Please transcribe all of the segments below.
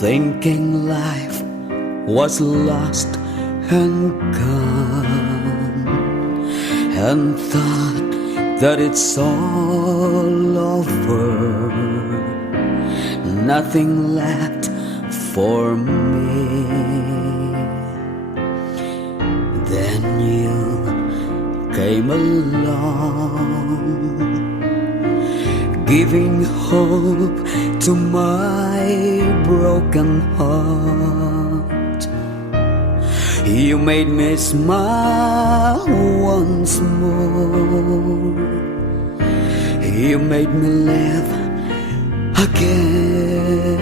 thinking life was lost and gone, and thought that it's all over, nothing left for me. Then you came along, giving hope to my broken heart. You made me smile once more. You made me live again.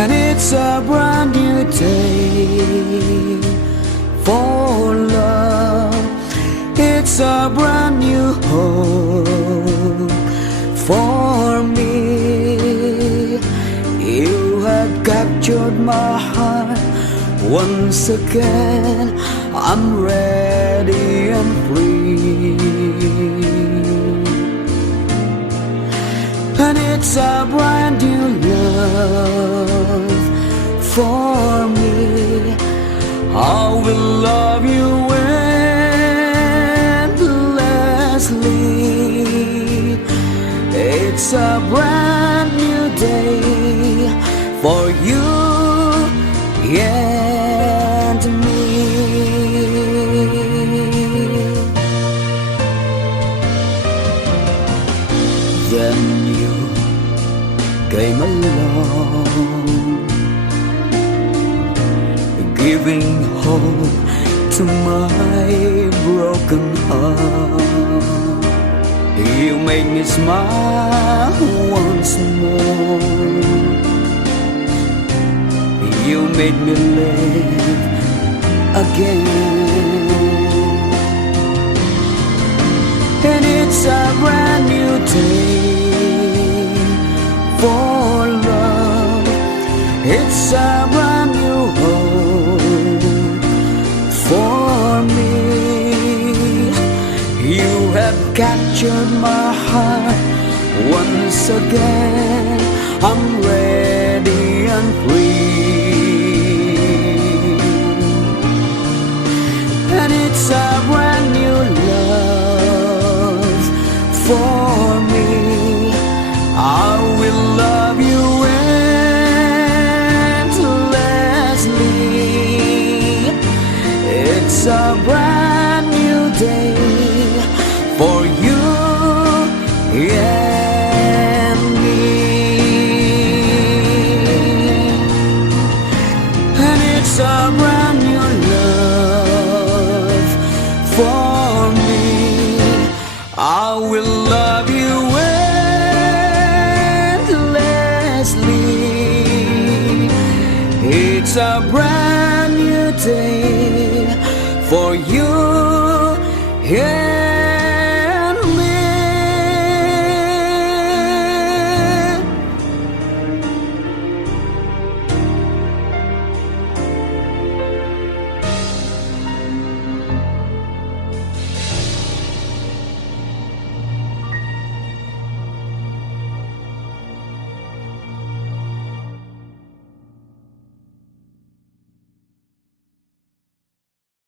And it's a brand new day for love. It's a brand new hope for me. You have captured my heart once again. I'm ready and free. And it's a brand new love for me. I will love you endlessly. It's a brand new day for you and me. Then you came along, giving hope to my broken heart. You made me smile once more. You made me live again. And it's a brand new day for love. It's a brand new hope for me. You have captured my heart once again. I'm ready and free. And it's a brand new love for me. I will love you endlessly. It's a brand new day for you and me. And it's a brand new love for me. I will love you endlessly. It's a brand new day for you, yeah.